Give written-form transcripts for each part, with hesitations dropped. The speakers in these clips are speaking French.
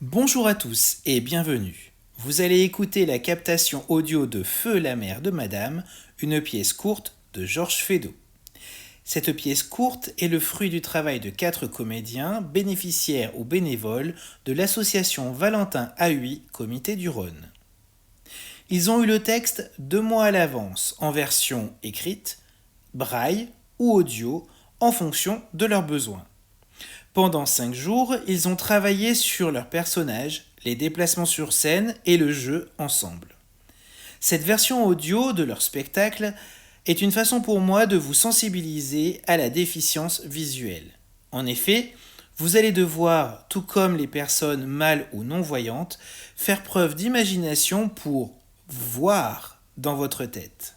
Bonjour à tous et bienvenue. Vous allez écouter la captation audio de Feu la mère de Madame, une pièce courte de Georges Feydeau. Cette pièce courte est le fruit du travail de 4 comédiens, bénéficiaires ou bénévoles de l'association Valentin Ahuy, Comité du Rhône. Ils ont eu le texte 2 mois à l'avance, en version écrite, braille ou audio, en fonction de leurs besoins. Pendant 5 jours, ils ont travaillé sur leurs personnages, les déplacements sur scène et le jeu ensemble. Cette version audio de leur spectacle est une façon pour moi de vous sensibiliser à la déficience visuelle. En effet, vous allez devoir, tout comme les personnes mal ou non-voyantes, faire preuve d'imagination pour voir dans votre tête.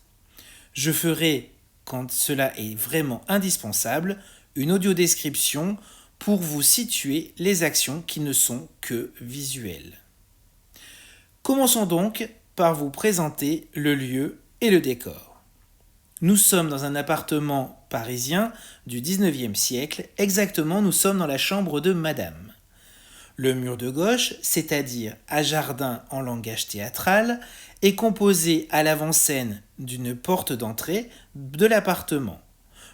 Je ferai, quand cela est vraiment indispensable, une audiodescription pour vous situer les actions qui ne sont que visuelles. Commençons donc par vous présenter le lieu et le décor. Nous sommes dans un appartement parisien du 19e siècle, exactement nous sommes dans la chambre de Madame. Le mur de gauche, c'est-à-dire à jardin en langage théâtral, est composé à l'avant-scène d'une porte d'entrée de l'appartement.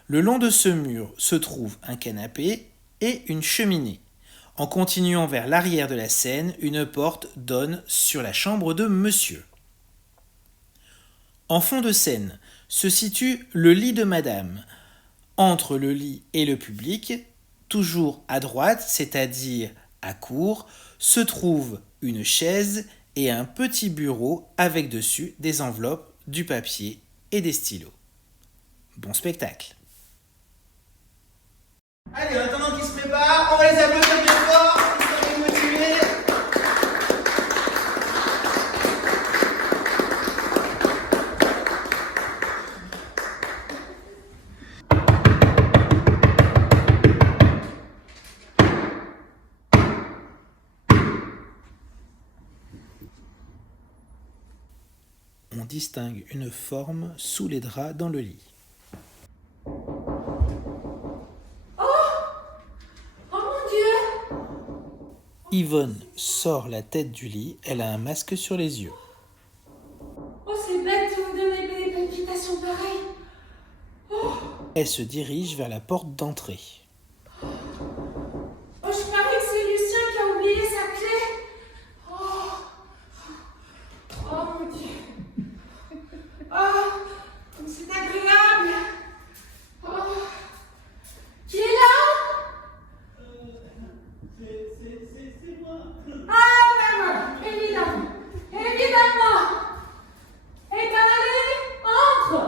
Le long de ce mur se trouve un canapé et une cheminée. En continuant vers l'arrière de la scène, une porte donne sur la chambre de Monsieur. En fond de scène se situe le lit de Madame. Entre le lit et le public, toujours à droite, c'est-à-dire à court, se trouve une chaise et un petit bureau avec dessus des enveloppes, du papier et des stylos. Bon spectacle. Allez, en attendant qu'ils se préparent, on va les applaudir bien fort, ils sont motivés. On distingue une forme sous les draps dans le lit. Yvonne sort la tête du lit, elle a un masque sur les yeux. Oh, c'est bête de me donner des palpitations pareilles. Elle se dirige vers la porte d'entrée. Oh, je parie que c'est Lucien qui a oublié sa clé. Oh, oh mon Dieu. Oh, comme c'est agréable. Oh, qui est là? C'est moi. Ah, ben voilà, évidemment. Évidemment. Et t'en allais? Entre.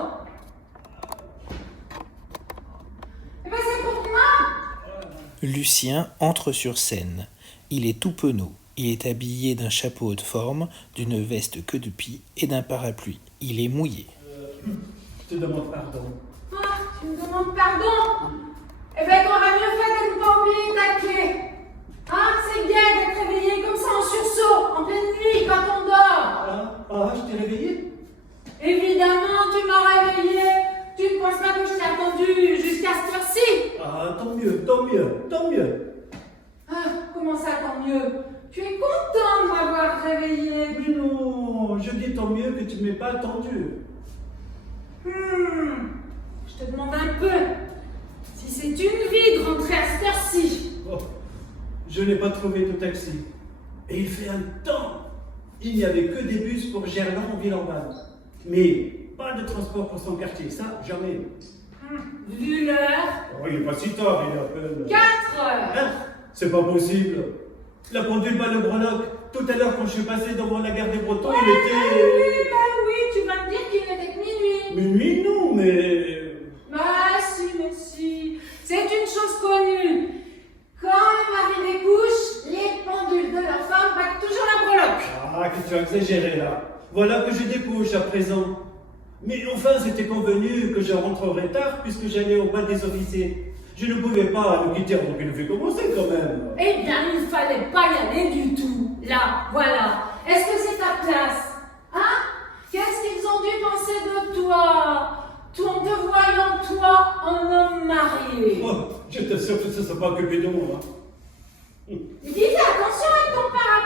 Eh ben, c'est pour moi. Lucien entre sur scène. Il est tout penaud. Il est habillé d'un chapeau de forme, d'une veste queue de pie et d'un parapluie. Il est mouillé. Je te demande pardon. Ah, tu me demandes pardon? Eh ben, t'aurais mieux fait de ne pas oublier ta clé. Hein, c'est bien d'être réveillé comme ça en sursaut, en pleine nuit, quand on dort. Je t'ai réveillé? Évidemment, tu m'as réveillé. Tu ne penses pas que je t'ai attendu jusqu'à cette heure-ci? Tant mieux, tant mieux, tant mieux. Ah, comment ça, tant mieux? Tu es content de m'avoir réveillé. Mais non, je dis tant mieux que tu ne m'aies pas attendu. Je te demande un peu si c'est une vie de rentrer à cette heure-ci. Oh, je n'ai pas trouvé de taxi. Et il fait un temps. Il n'y avait que des bus pour Gerland en Villeurbanne. Mais pas de transport pour son quartier, ça, jamais. Vu l'heure, Oh, il n'est pas si tard, il est à peine. 4 heures. Hein? C'est pas possible. La pendule bat le breloque. Tout à l'heure, quand je suis passé devant la gare des Bretons, il était. Oui, tu vas me dire qu'il était que minuit. Minuit, non, mais. Mais si. C'est une chose connue. Quand le mari découche, les pendules de leur femme battent toujours la breloque. Ah, que tu as exagéré là. Voilà que je découche à présent. Mais enfin, c'était convenu que je rentrerai tard puisque j'allais au bas des officiers. Je ne pouvais pas nous quitter avant qu'il ne fait commencer quand même. Eh bien, il ne fallait pas y aller du tout. Là, voilà. Est-ce que c'est ta place? Hein? Qu'est-ce qu'ils ont dû penser de toi? Toi, en te voyant, toi, en homme marié. Oh, je t'assure que ça ne sera pas occupé de moi. Dis attention avec ton parapluie.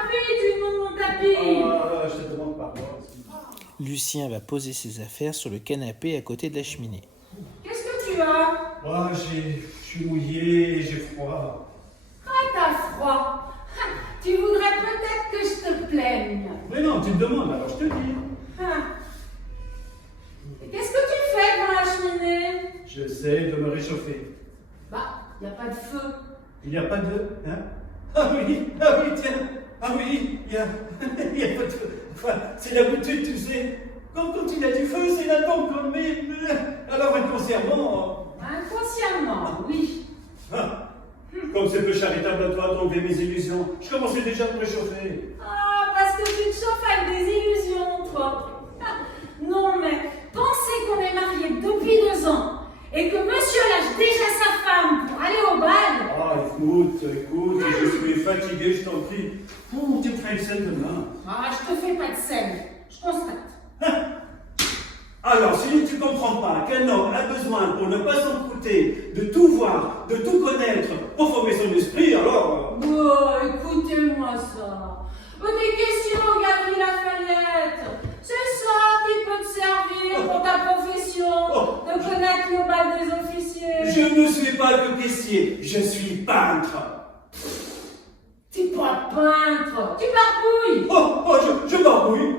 Lucien va poser ses affaires sur le canapé à côté de la cheminée. Qu'est-ce que tu as? Oh, je suis mouillé, j'ai froid. Ah, t'as froid. Tu voudrais peut-être que je te plaigne. Mais non, tu me demandes, alors je te dis. Ah. Et qu'est-ce que tu fais devant la cheminée? J'essaie de me réchauffer. Bah, y a pas de feu. Il n'y a pas de... Hein? Ah oui, tiens. Ah oui, il y a pas de feu. Enfin, c'est l'habitude, tu sais. Quand il y a du feu, c'est la tombe qu'on met. Alors inconsciemment... Inconsciemment, oui. Ah, comme c'est peu charitable à toi d'enlever mes illusions, je commençais déjà à me réchauffer. Ah, parce que tu te chauffes avec des illusions, toi. Ah, non, mais pensez qu'on est mariés depuis 2 ans et que monsieur lâche déjà sa femme pour aller au bal. Ah, écoute, je suis fatigué, je t'en prie. Oh, tu me feras une scène demain. Ah, je te fais pas de scène, je constate. Alors, si tu comprends pas qu'un homme a besoin, pour ne pas s'en coûter, de tout voir, de tout connaître, pour former son esprit, alors... Oh, écoutez-moi ça. Des questions aux Galeries Lafayette. C'est ça qui peut te servir pour ta profession, de connaître le bal des officiers. Je ne suis pas que caissier, je suis peintre. Tu n'es pas peintre, tu barbouilles. Je barbouille.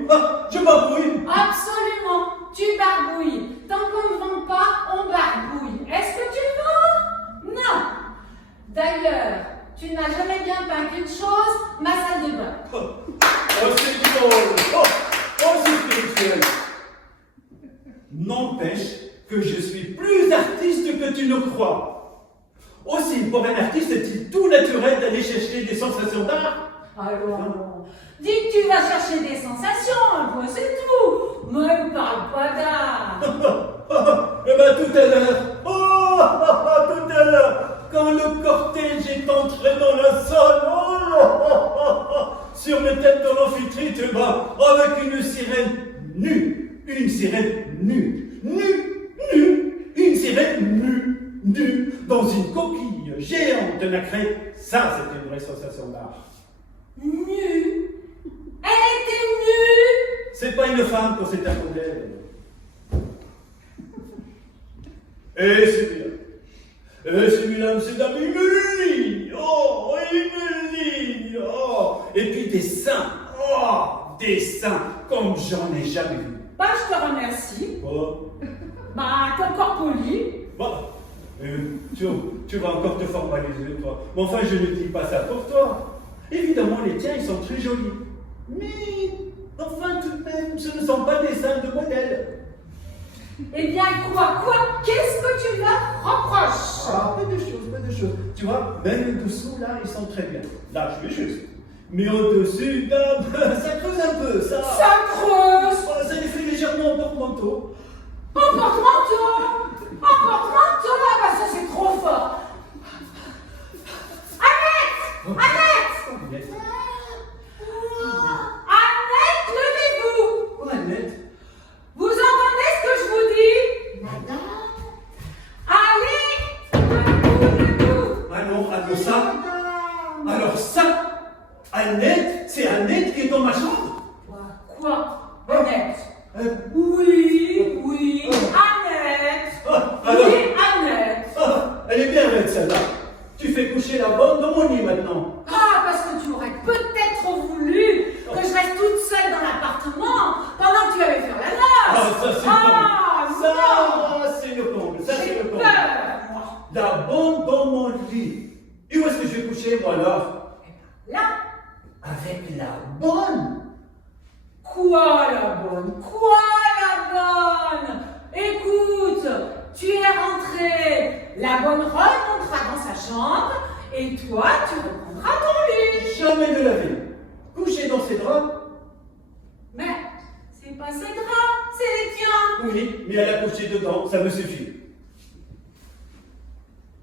Je barbouille. Absolument, tu barbouilles. Tant qu'on ne vend pas, on barbouille. Est-ce que tu vends? Non. D'ailleurs, tu n'as jamais bien peint qu'une chose, ma salle de bain. C'est drôle. C'est spirituel. N'empêche que je suis plus artiste que tu ne crois. Aussi, pour un artiste, est-il tout naturel d'aller chercher des sensations d'art? Alors, dis que tu vas chercher des sensations, un peu, c'est tout. Mais ne parle pas d'art. Eh bien, tout à l'heure. Tout à l'heure, quand le cortège est entré dans la salle, sur le thème de l'amphitrite, avec une sirène nue. Une sirène nue. Une sirène nue. Dans une coquille géante nacrée. Ça, c'était une vraie sensation d'art. Nue? Elle était nue? C'est pas une femme quand c'est un modèle. Et celui-là, c'est une ligne. Une ligne. Et puis des seins. Des seins comme j'en ai jamais vu. Bah, je te remercie. Bah, t'es encore poli. Tu vas encore te formaliser, toi. Mais enfin, je ne dis pas ça pour toi. Évidemment, les tiens, ils sont très jolis. Mais, enfin, tout de même, ce ne sont pas des seins de modèle. Eh bien, quoi? Qu'est-ce que tu leur reproches? Peu de choses. Tu vois, même dessous, là, ils sont très bien. Là, je suis juste. Mais au-dessus, là, ça creuse un peu, ça. Ça creuse? Ça les fait légèrement en porte-manteau. En porte-manteau? Bah ça c'est trop fort. Annette! Annette, levez-vous! Annette. Vous entendez ce que je vous dis? Madame? Allez, debout. Ah non, ça. Alors ça, Annette, c'est Annette qui est dans ma chambre. Quoi? Annette? Oui, Annette. Alors, Oui, Annette. elle est bien Annette, celle-là. Tu fais coucher la bonne dans mon lit maintenant. Ah, parce que tu aurais peut-être voulu que je reste toute seule dans l'appartement pendant que tu allais faire la noce. Ça, c'est le comble. Ça, c'est J'ai le comble. peur, moi. La bonne dans mon lit. Et où est-ce que je vais coucher, moi, alors? Là. Avec la bonne. Quoi la bonne? Écoute, tu es rentrée. La bonne remontera dans sa chambre et toi, tu reprendras ton lit. Jamais de la vie. Coucher dans ses draps. Mais c'est pas ses draps, c'est les tiens. Oui, mais elle a couché dedans, ça me suffit.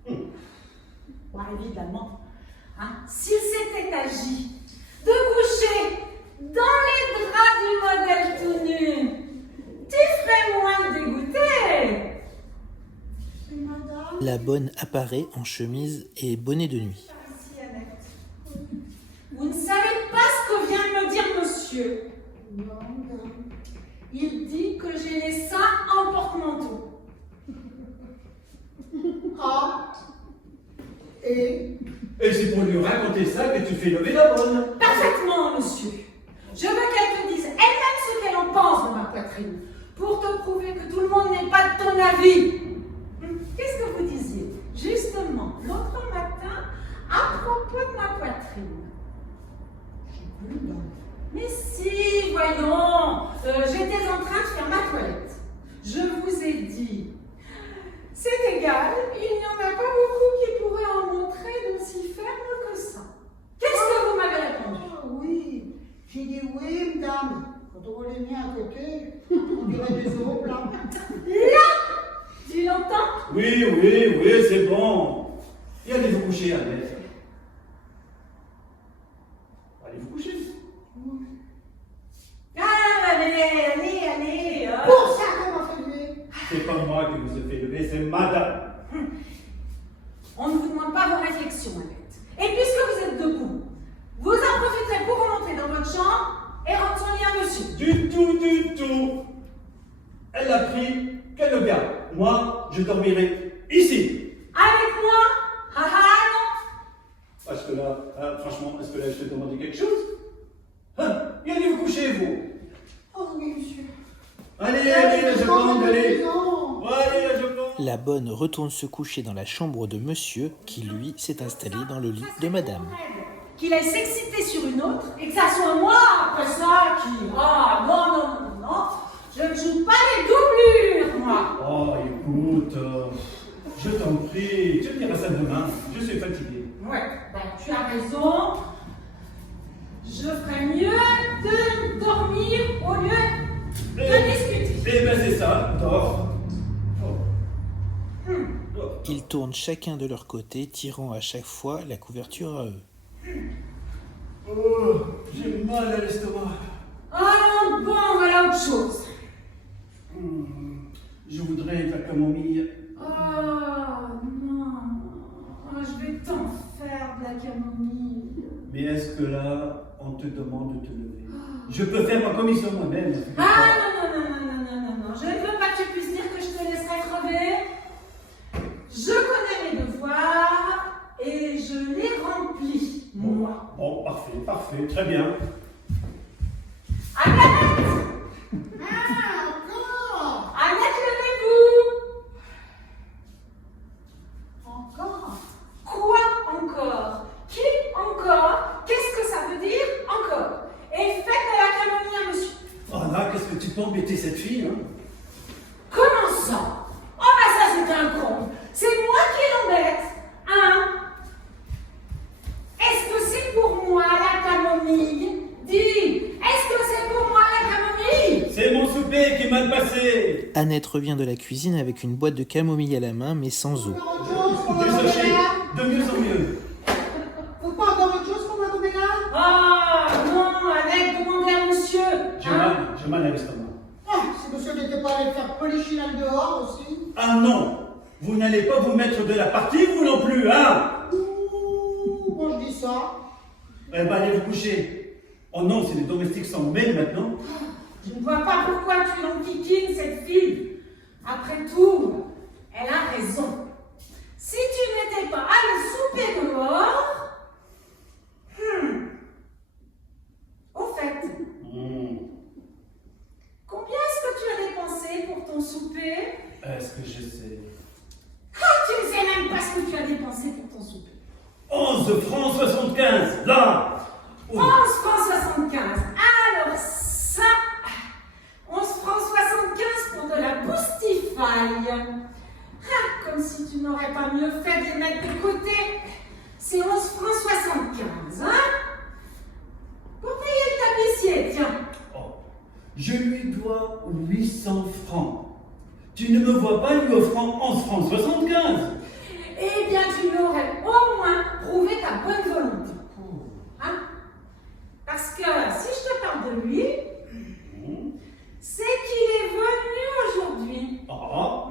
Bon, évidemment, s'il s'était agi de coucher dans les draps du modèle tout nu, tu serais moins dégoûté. Madame? La bonne apparaît en chemise et bonnet de nuit. Ici, Annette. Vous ne savez pas ce que vient de me dire monsieur. Non, madame. Il dit que j'ai les seins en porte-manteau. Ah. Et Et c'est pour lui raconter ça que tu fais lever la bonne. Parfaitement, monsieur. Je veux qu'elle te dise elle-même ce qu'elle en pense de ma poitrine, pour te prouver que tout le monde n'est pas de ton avis. Qu'est-ce que vous disiez justement l'autre matin à propos de ma poitrine? Mais si, voyons, j'étais en train de faire ma toilette. Je vous ai dit, c'est égal, il n'y en a pas beaucoup qui pourraient en montrer d'aussi ferme que ça. Qu'est-ce que vous m'avez répondu? ah, oui, j'ai dit oui, madame. Quand on les mis à côté, on dirait des os là. Là, tu l'entends? Oui, c'est bon. Et allez vous coucher, Annette. Allez vous coucher. Ah, allez. Pour ça qu'on m'a fait lever. C'est pas moi qui vous ai fait lever, c'est madame. On ne vous demande pas vos réflexions, Annette. Et puisque vous êtes debout, vous en profiterez pour remonter dans votre chambre et rendre son lit à monsieur. Du tout. Elle a pris qu'elle le garde. Moi, je dormirai ici. Avec moi? Ah non. Parce que là, franchement, est-ce que là, je te demandais quelque chose? Hein? Et allez vous coucher, vous. Oh oui, monsieur. Allez, je compte, allez. Non. Allez, je compte. La bonne retourne se coucher dans la chambre de monsieur qui, lui, s'est installé dans le lit de madame. Qu'il aille s'exciter sur une autre et que ça soit moi après ça qui. Ah non. Je ne joue pas les doublures, moi. Oh, écoute, je t'en prie, tu me diras ça demain. Je suis fatigué. Ouais, tu as raison. Je ferais mieux de dormir au lieu de discuter. Eh ben c'est ça, dors. Dors. Ils tournent chacun de leur côté, tirant à chaque fois la couverture à eux. Oh, j'ai mal à l'estomac. Ah non, bon, voilà autre chose. Je voudrais de la camomille. Oh non, je vais t'en faire de la camomille. Mais est-ce que là, on te demande de te lever? Je peux faire ma commission moi-même. Ah non, je ne veux pas que tu puisses dire que je te laisserai crever. Je connais mes devoirs et je les remplis, moi. Bon, parfait, très bien. Annette! Ah, encore. Annette, levez-vous! Encore. Quoi encore? Qui encore? Qu'est-ce que ça veut dire encore? Et faites de la camomille à monsieur. Oh là, qu'est-ce que tu peux embêter cette fille, hein? Comment ça? Oh bah ça c'est un con. C'est moi qui l'embête. Hein? Est-ce que c'est pour moi la camomille? Dis, est-ce que c'est pour moi la camomille? C'est mon souper qui est mal passé. Annette revient de la cuisine avec une boîte de camomille à la main, mais sans eau. Encore autre chose qu'on va Des tomber sachets, là. de mieux en mieux. Faut pas encore autre chose qu'on va tomber là. Ah non, Annette, demandez à monsieur. J'ai mal à l'estomac. Ah, si monsieur n'était pas allé faire polichinelle dehors aussi. Ah non, vous n'allez pas vous mettre de la partie, vous non plus, hein? Ouh, moi je dis ça. Eh ben, allez vous coucher. Oh non, c'est les domestiques sans mêlent maintenant. Je ne vois pas pourquoi tu l'enquiquines, cette fille. Après tout, elle a raison. Si tu n'étais pas allé souper dehors... Au fait, combien est-ce que tu as dépensé pour ton souper? Est-ce que je sais? Ah, tu ne sais même pas ce que tu as dépensé pour ton souper. 11 francs 75, là! 11 francs 75. Alors ça, 11 francs 75 pour de la boustifaille. Ah, comme si tu n'aurais pas mieux fait de les mettre de côté. C'est 11 francs 75, hein? Pour payer le tapissier, tiens. Oh, je lui dois 800 francs. Tu ne me vois pas lui offrant 11 francs 75. Eh bien, tu l'aurais au moins prouvé ta bonne volonté. Hein? Parce que si je te parle de lui, c'est qu'il est venu aujourd'hui. Ah,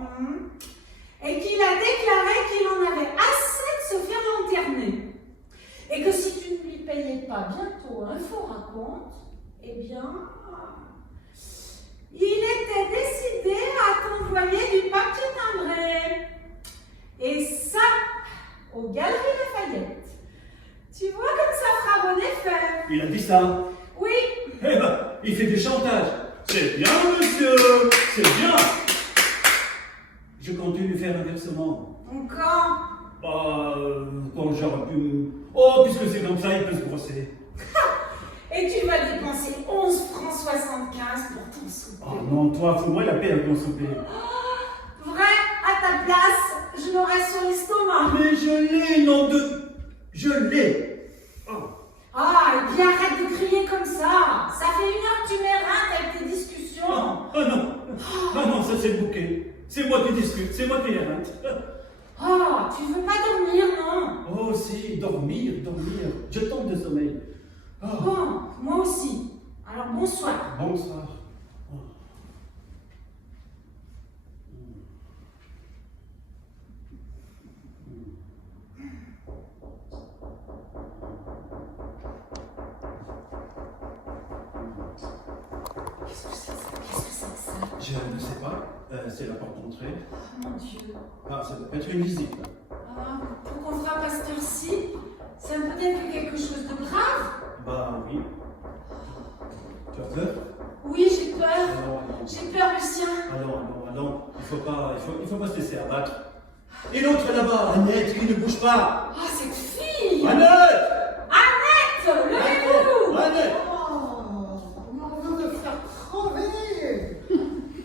Et qu'il a déclaré qu'il en avait assez de se faire lanterner. Et que si tu ne lui payais pas bientôt un faux raconte, eh bien, il était décidé à t'envoyer du papier timbré. Et ça, aux Galeries Lafayette. Tu vois comme ça fera bon effet. Il a dit ça. Oui, Eh ben, il fait du chantage. C'est bien, monsieur, c'est bien. Je compte lui faire un versement. quand? Quand j'aurais pu... Oh, puisque c'est comme ça, il peut se brosser. Et tu vas dépenser 11 francs 75 pour ton souper. Oh non, toi, fous-moi la paix avec ton souper. Vrai, à ta place, je l'aurais sur l'estomac. Mais je l'ai, nom de... Je l'ai. Oh. Ah, et bien arrête de crier comme ça. Ça fait 1 heure que tu m'éreintes avec tes discussions. Oh non. Ah non, ça c'est le bouquet. C'est moi qui discute, c'est moi qui érinte. Oh, tu veux pas dormir, non? Oh si, dormir. Je tombe de sommeil. Oh. Bon, moi aussi. Alors bonsoir. Bonsoir. Qu'est-ce que c'est que ça? Qu'est-ce que c'est que ça? Je ne sais pas. C'est la porte d'entrée. Oh mon Dieu. Ah, ça doit être une visite. Là. Ah, pour qu'on frappe à cette heure-ci, ça peut être quelque chose de grave? Bah oui. Tu as peur? Oui, j'ai peur. Alors, J'ai peur, Lucien. allons. Il faut pas se laisser abattre. Et l'autre là-bas, Annette, qui ne bouge pas. Ah, cette fille! Annette! Annette! Levez-vous! Annette! On va me faire crever.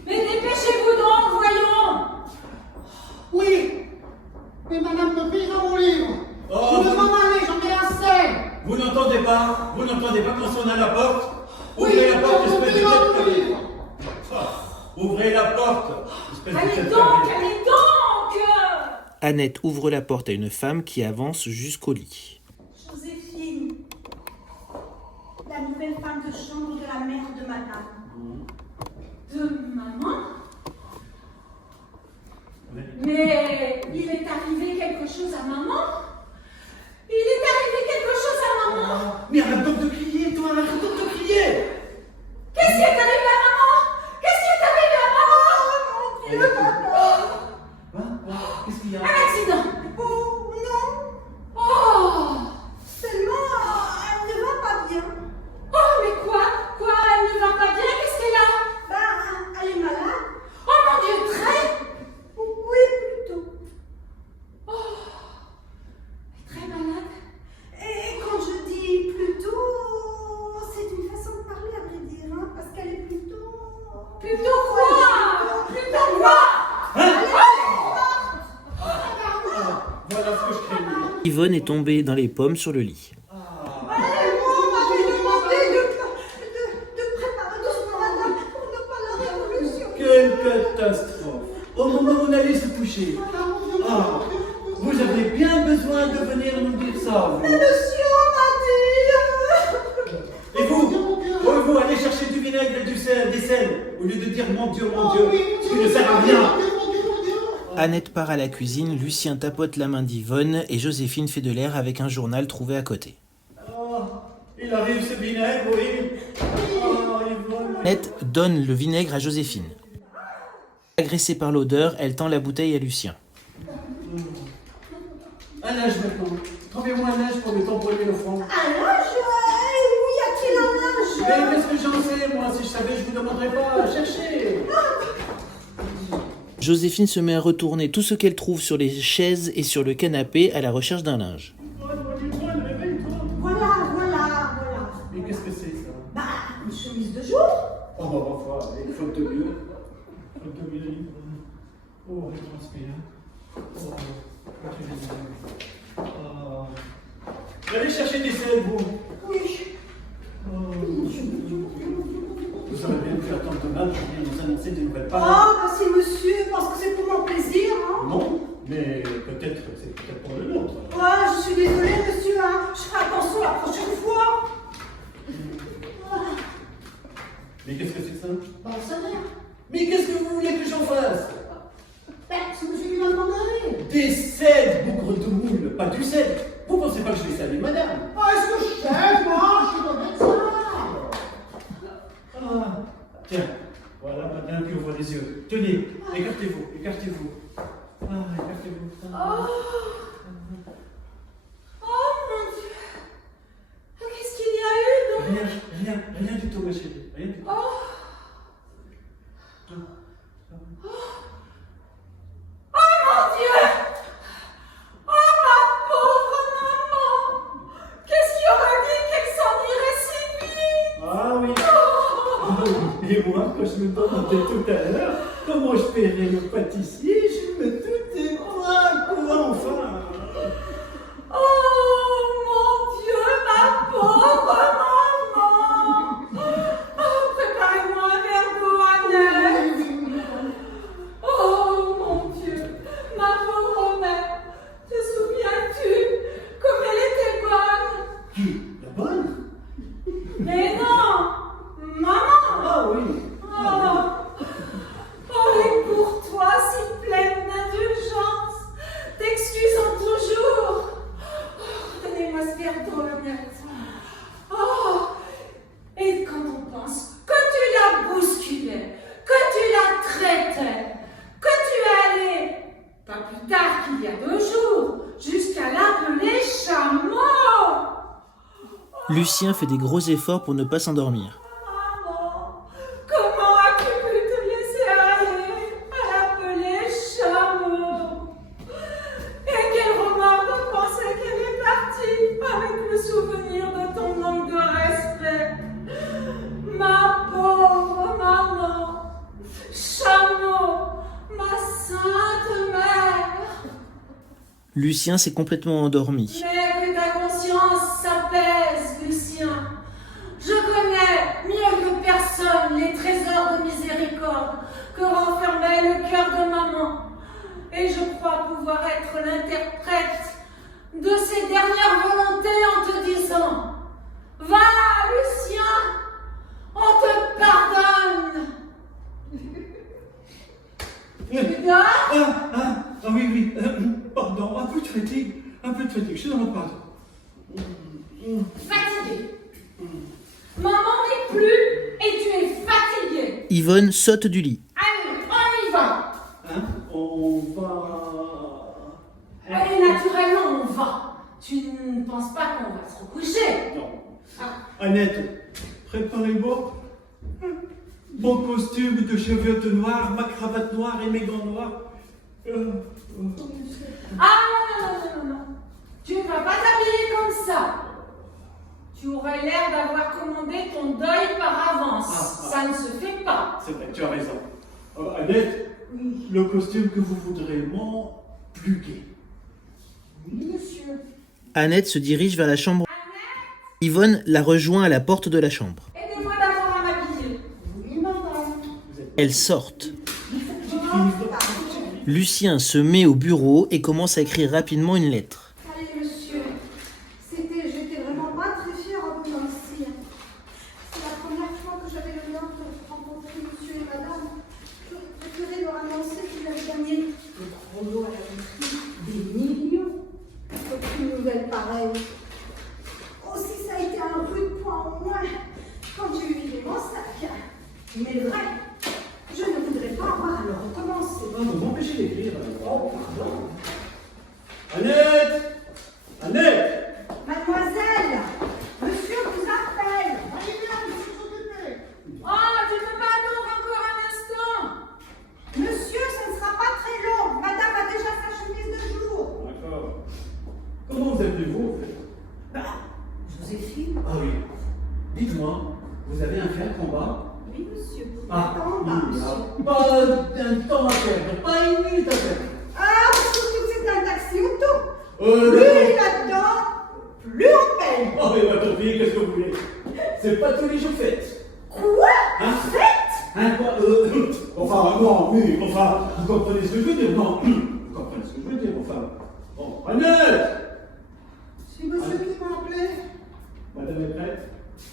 Mais dépêchez-vous donc, voyons! Oui, mais madame me payera mon livre. Oh, Je veux m'en aller, j'en ai assez. Vous n'entendez pas quand sonne à la porte? Oui, Ouvrez la porte, on espèce de payera tête mon carrée. livre. Ouvrez la porte, espèce de Allez tête donc, carrée. allez donc! Annette ouvre la porte à une femme qui avance jusqu'au lit. Joséphine, la nouvelle femme de chambre de la mère de madame. De maman? Oui. Mais il est arrivé quelque chose à maman? Il est arrivé quelque chose à maman? Mais arrête donc de crier, toi, arrête donc de crier. Qu'est-ce qui est arrivé à maman? Qu'est-ce qui est arrivé à maman? Mon Dieu, papa! Qu'est-ce qu'il y a? Un accident! Oh non! Oh! Seulement, elle ne va pas bien. Oh, mais quoi? Quoi? Elle ne va pas bien? Qu'est-ce qu'elle a? Ben, elle est malade. Oh mon Dieu, très! Oui, plutôt. Oh! Très malade. Et quand je dis plutôt, c'est une façon de parler, à vrai dire, hein, parce qu'elle est plutôt... Plutôt quoi? Plutôt quoi? Voilà ce que je craignais. Yvonne est tombée dans les pommes sur le lit. Moi, on m'avait demandé de préparer de ce mandat pour ne pas la révolution. Quelle catastrophe. Au moment où on allait se coucher. Ah, vous avez bien besoin de venir nous dire ça, vous. Monsieur m'a dit... Et vous, allez chercher du vinaigre et des sels, au lieu de dire mon Dieu, ce qui ne sert à rien. Annette part à la cuisine, Lucien tapote la main d'Yvonne et Joséphine fait de l'air avec un journal trouvé à côté. Oh, il arrive ce vinaigre, oui. Oh, Yvonne. Annette donne le vinaigre à Joséphine. Agressée par l'odeur, elle tend la bouteille à Lucien. Un linge maintenant. Trouvez-moi un linge pour lui tamponner le front. Un linge? Où y a-t-il un linge? Mais qu'est-ce que j'en sais, moi? Si je savais, je vous demanderais pas. Cherchez. Joséphine se met à retourner tout ce qu'elle trouve sur les chaises et sur le canapé à la recherche d'un linge. Yvonne, réveille-toi. Voilà. Mais qu'est-ce que c'est, ça? Bah, une chemise de jour. Oh, bah, enfin, une faute de mieux. Faute de mieux, Yvonne. Oh, je transpire. Oh, oh. Allez chercher des sels, vous. Oui. Oh. Vous aurez bien pu attendre demain pour venir nous annoncer des nouvelles paroles. Ah, bah c'est monsieur, parce que c'est pour mon plaisir, hein. Non, mais peut-être, c'est peut-être pour le nôtre. Ah, je suis désolée, monsieur, hein. Je ferai attention la prochaine fois. Mais qu'est-ce que c'est que ça? Bah, ça va. Mais qu'est-ce que vous voulez que j'en fasse? Ben, c'est monsieur qui m'a demandé. Des sels, bougre de moule, pas du sel. Vous pensez pas que je vais saler, madame? Ah, est-ce que je sais, moi? Je suis pas médecin. Ah, tiens, voilà les yeux. Tenez, écartez-vous, écartez-vous. Ah, écartez-vous. Oh. Oh mon Dieu. Oh, qu'est-ce qu'il y a eu donc? Rien du tout, ma chérie. Rien du tout. Oh. Oh mon Dieu. Oh ma pauvre maman. Qu'est-ce qui aurait dit qu'elle s'en irait si vite? Ah oui. Oh. Ah oui. Et moi, quand je me demandais tout à l'heure comment je paierais le pâtissier, je me doutais pas quoi, enfin. Oh mon Dieu, ma pauvre maman. Oh, préparez-moi un verre d'eau, Annette. Oh mon Dieu, ma pauvre mère, te souviens-tu comme elle était bonne? Qui? La bonne? Mais non, maman. Ah oui. Oh, oh, et pour toi, si pleine d'indulgence, t'excusant toujours. Oh, donnez-moi ce verre d'eau, Annette. Oh, et quand on pense que tu l'as bousculé, que tu l'as traité, que tu es allé, pas plus tard qu'il y a 2 jours, jusqu'à l'appeler chameau. Lucien fait des gros efforts pour ne pas s'endormir. Maman, comment as-tu pu te laisser aller à l'appeler chameau? Et quel remords de penser qu'elle est partie avec le souvenir de ton manque de respect. Ma pauvre maman, chameau, ma sainte mère. Lucien s'est complètement endormi. Mais que ta conscience s'apaise, Lucien. Je connais mieux que personne les trésors de miséricorde que renfermait le cœur de maman. Et je crois pouvoir être l'interprète de ses dernières volontés en te disant: va, Lucien, on te pardonne. Tu dors? Ah oui. Pardon, un peu de fatigue, je suis dans mon pardon. Fatigué. Maman n'est plus et tu es fatigué. Yvonne saute du lit. Allez, on y va. Hein? On va... Et naturellement, on va. Tu ne penses pas qu'on va se recoucher? Non. Ah. Annette, préparez-moi mon costume de cheveux noirs, ma cravate noire et mes gants noirs. Ah non. Tu ne vas pas t'habiller comme ça. Tu aurais l'air d'avoir commandé ton deuil par avance. Ça ne se fait pas. C'est vrai, tu as raison. Annette, le costume que vous voudrez, mon plus gai. Oui, monsieur. Annette se dirige vers la chambre. Yvonne la rejoint à la porte de la chambre. Aidez-moi d'abord à m'habiller. Oui, madame. Elles sortent. Lucien se met au bureau et commence à écrire rapidement une lettre. Allez, monsieur. J'étais vraiment pas très fière en venant ici. C'est la première fois que j'avais l'honneur de rencontrer monsieur et madame. J'aurais préféré leur annoncer qu'ils avaient gagné le gros lot à la loterie, des millions. Aucune nouvelle pareille. Aussi, ça a été un rude point en moins quand j'ai eu vidé mon sac. Mais vrai, je ne voudrais pas avoir à le recommencer. Ah, vous m'empêchez d'écrire. Oh, pardon. Annette! Mademoiselle, monsieur vous appelle. Allez bien, monsieur s'occuper. Oh, tu ne peux pas attendre encore un instant. Monsieur, ce ne sera pas très long. Madame a déjà sa chemise de jour. D'accord. Comment vous appelez-vous, en fait? Joséphine? Ah oui. Dites-moi, vous avez un fer combat? Oui, monsieur. Ah, Attends, il n'y monsieur. a pas un temps à perdre, pas une minute à perdre. Ah, surtout que c'est un taxi auto. D'accord. Plus il attend, plus on paye. Oh, mais ma tant pis, qu'est-ce que vous voulez? C'est pas tous les jours fête. Quoi? Hein? Faites? Hein, quoi? Enfin, non, oui, enfin, vous comprenez ce que je veux dire? Non, vous comprenez ce que je veux dire, enfin. Bon, Annette! C'est monsieur qui m'a appelé. Madame est prête?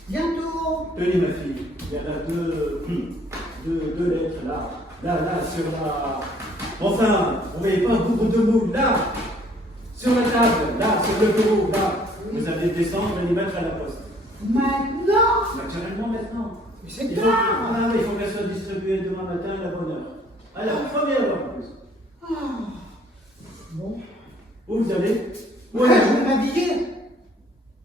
Bientôt. Tenez, ma fille, il y en a deux lettres là, sur la... Enfin, vous voyez pas beaucoup de mots, là, sur la table, là, sur le bureau, là. Vous allez descendre et les mettre à la poste. Maintenant. Naturellement, maintenant. Mais c'est Il faut, tard. il faut qu'elle soit distribuée demain matin à la bonne heure. À la première heure en plus. Bon. Où vous allez? Ouais, je vais m'habiller.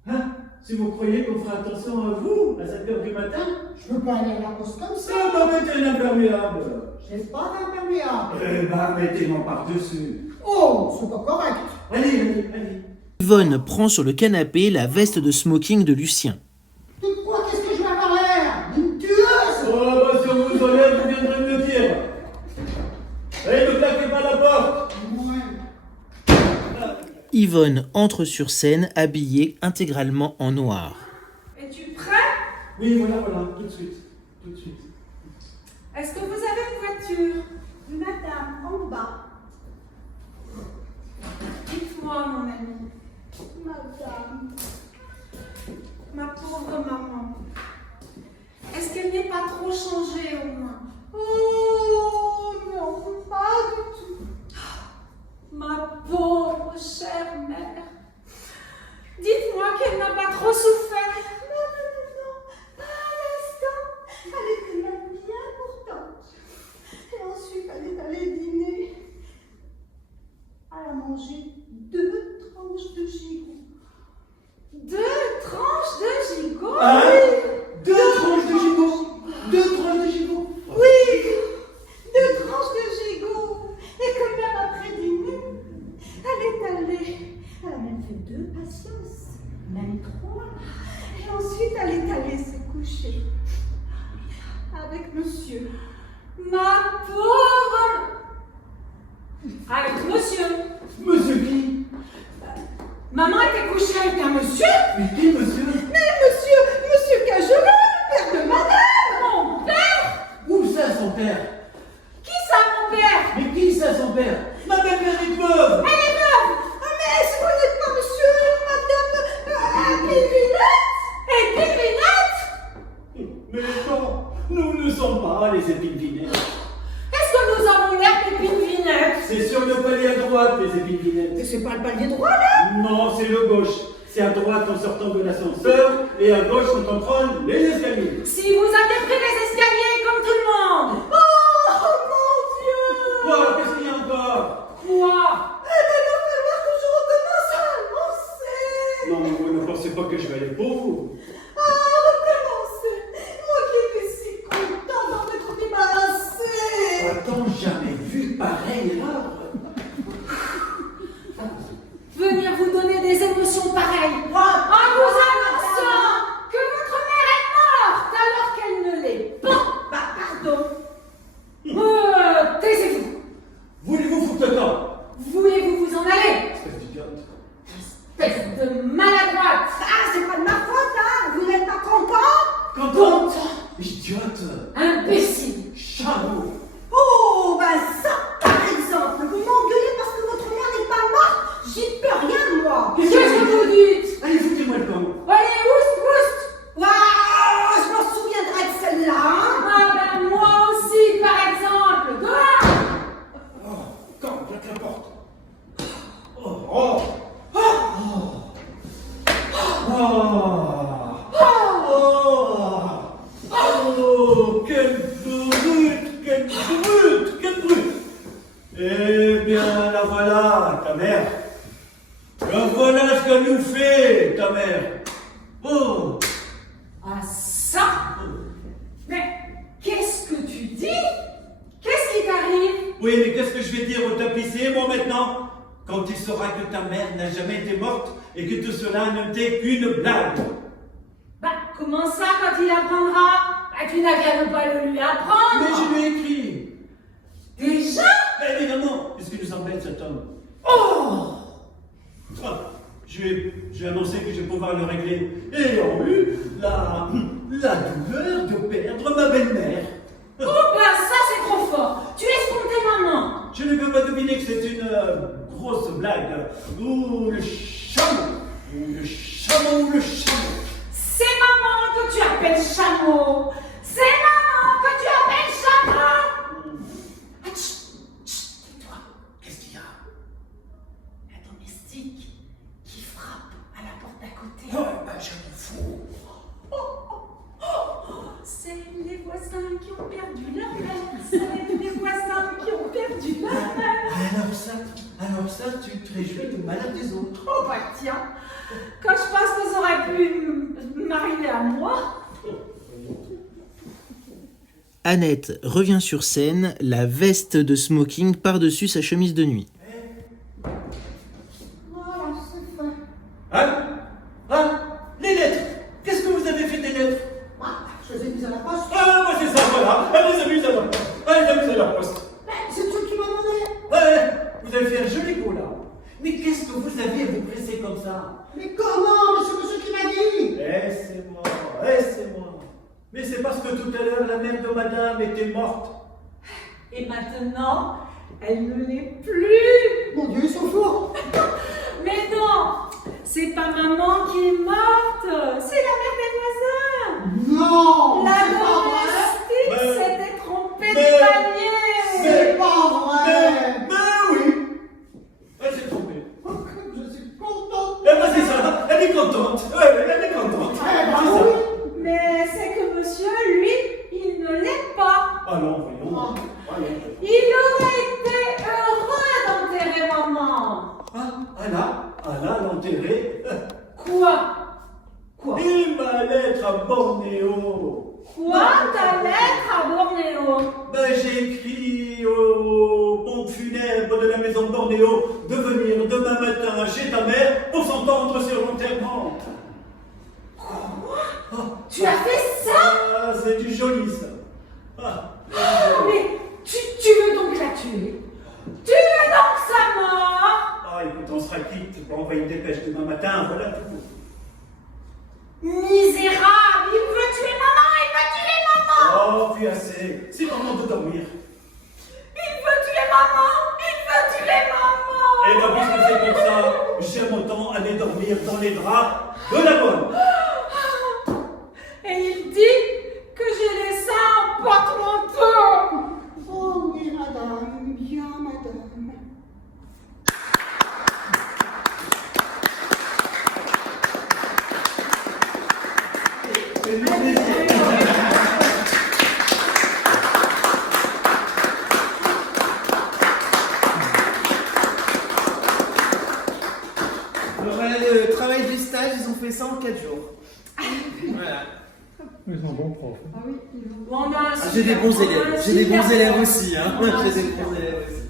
Hein? Si vous croyez qu'on fera attention à vous à 7 heures du matin, Je peux pas aller à la poste comme ça. ça va mettre un imperméable. J'ai pas d'imperméable. Eh ben, mettez-moi par-dessus. Oh, c'est pas correct. Allez. Yvonne prend sur le canapé la veste de smoking de Lucien. De quoi qu'est-ce que je vais avoir l'air? Une tueuse? Oh, bah, si on vous enlève, vous viendrez me le dire. Allez, ne claquez pas la porte. Ouais. Yvonne entre sur scène habillée intégralement en noir. Es-tu prêt? Oui, voilà, tout de suite. Est-ce que vous avez une voiture? Madame, en bas. Dites-moi, mon ami. Madame. Ma pauvre maman. Est-ce qu'elle n'est pas trop changée au moins? Oh non, pas du tout. Ma pauvre chère mère. Dites-moi qu'elle n'a pas trop souffert. Non, pas à l'instant. Elle était même bien pourtant. Et ensuite, elle est allée dîner. Elle a mangé 2 tranches de gigot. 2 tranches de gigot? Hein? 2 tranches de gigot. 2 tranches de gigot. Oui, 2 tranches de gigot. Et que même après dîner, elle est allée. Elle a même fait 2 patiences, même 3. Et ensuite, elle est allée se coucher avec monsieur. Ma pauvre. Avec monsieur. Monsieur qui? Maman était couchée avec un monsieur? Mais qui, monsieur? Mais monsieur Cagelet, le père de madame. Mon père? Où ça, son père? Qui ça, mon père? Mais qui ça, son père? Ma belle-mère est veuve. Elle est veuve. Ah, mais est-ce que vous n'êtes pas monsieur et madame Pilvinette? Et Pilvinette? Mais non, nous ne sommes pas les épinvinettes. Est-ce que nous avons l'air des Pilvinettes? C'est sur le palier à droite, les épinvinettes. Mais c'est pas le palier droit, là? Non, c'est le gauche. C'est à droite en sortant de l'ascenseur et à gauche quand on prend les escaliers. Si vous aviez pris les escaliers comme tout le monde. Oh, mon Dieu! Quoi? Qu'est-ce qu'il y a encore? Quoi? Eh bien, il va falloir que je recommence à avancer. Non, vous ne pensez pas que je vais aller pour vous. Ah, recommencer. Moi qui étais si content d'en être débarrassée. A-t-on jamais vu pareil erreur? Venir vous donner des émotions pareilles en vous annonçant que votre mère est morte alors qu'elle ne l'est pas. Bah, pardon. Taisez-vous. Voulez-vous foutre le camp? Voulez-vous vous en aller? Espèce d'idiote. Espèce de maladroite. Ah, c'est pas de ma faute, hein. Vous n'êtes pas content? Contente? Idiote. Imbécile. Charlot. Oh, ben ça, par exemple, vous m'engueulez parce que votre mère n'est pas morte. J'y peux rien, moi. Qu'est-ce que vous dites? Allez, foutez-moi le camp. Allez, oust. Waouh, je m'en souviendrai de celle-là, hein. Ah ben moi aussi, par exemple. Dehors. Oh, quand? Claque la porte. Oh. Oh, quelle brute. Eh bien, la voilà, ta mère. La voilà ce qu'elle nous fait, ta mère. Oh. Ah ça? Mais qu'est-ce que tu dis? Qu'est-ce qui t'arrive? Oui, mais qu'est-ce que je vais dire au tapissier, moi, maintenant? Quand il saura que ta mère n'a jamais été morte et que tout cela n'était qu'une blague. Bah comment ça quand il apprendra? Bah tu n'as qu'à ne pas le lui apprendre. Mais je lui ai écrit. Déjà? Évidemment, qu'est-ce qui nous embête, cet homme? Oh! Ah, je vais annoncer que je vais pouvoir le régler. Et en eu la douleur de perdre ma belle-mère. Oh bah ça c'est trop fort. Tu laisses compter maman. Je ne peux pas deviner que c'est une grosse blague. Ou le chameau. C'est maman que tu appelles chameau. C'est maman que tu appelles chameau. Ah, chut, tais-toi. Qu'est-ce qu'il y a? La domestique qui frappe à la porte d'à côté. Oh, bah, je m'en fous. C'est ça n'est que les voisins qui ont perdu la mère. Alors ça, tu te réjouis du malheur des autres. Oh bah tiens, quand je pense que ça aurait pu m'arriver à moi. Annette revient sur scène, la veste de smoking par-dessus sa chemise de nuit. Voilà, c'est fait. Hein? Les lettres! Qu'est-ce que vous avez fait des lettres? Ah, je les ai mises à la poste. Ah, moi c'est ça, voilà! Elle les a mises à la poste! Elle les a mises à la poste! Mais c'est toi qui m'as demandé. Ouais, vous avez fait un joli coup là! Mais qu'est-ce que vous aviez à vous presser comme ça? Mais comment? Mais c'est monsieur qui m'a dit. Laissez-moi! Mais c'est parce que tout à l'heure la mère de madame était morte! Et maintenant, elle ne l'est plus. Mon Dieu, ils sont fous. Mais non, c'est pas maman qui est morte, c'est la mère des voisins. Non, La c'est pas vrai. domestique Mais- s'était trompée de mais- panier. C'est pas vrai. Mais oui! Elle s'est trompée! Oh, comme je suis contente. Eh ben c'est ça! Elle est contente! Ouais, elle est contente! Eh ben C'est ça. oui. Mais c'est que monsieur, lui, il ne l'est pas. Ah non, voyons! Voyons. Il aurait été heureux d'enterrer maman. Ah là, l'enterrer! Quoi? Quoi? Et ma lettre à Bornéo! Quoi? Ta lettre à Bornéo? Ben, j'ai écrit au pompe funèbre de la maison de Bornéo de venir demain matin chez ta mère pour s'entendre sur l'enterrement. Quoi? Tu as fait ça? Ah, c'est du joli ça. Ah, Mais tu veux donc la tuer? Tu veux donc sa mort? ah, écoute, on sera quitte pour envoyer une dépêche demain matin, voilà tout. Misérable! Il veut tuer maman! Il veut tuer maman! Oh, puis assez. C'est le moment de dormir. Il veut tuer maman! Il veut tuer maman! Et ben, puisque c'est comme ça, j'aime autant aller dormir dans les draps de la bonne. Et il dit que j'ai laissé un porte-manteau! Oh oui, madame, bien, madame. Alors voilà le travail du stage, ils ont fait ça en 4 jours. Voilà. Ils sont bons profs. On a un J'ai des bons super- élèves, on a un j'ai des bons super élèves prof. aussi. Hein. On a un J'ai des super bons élèves aussi.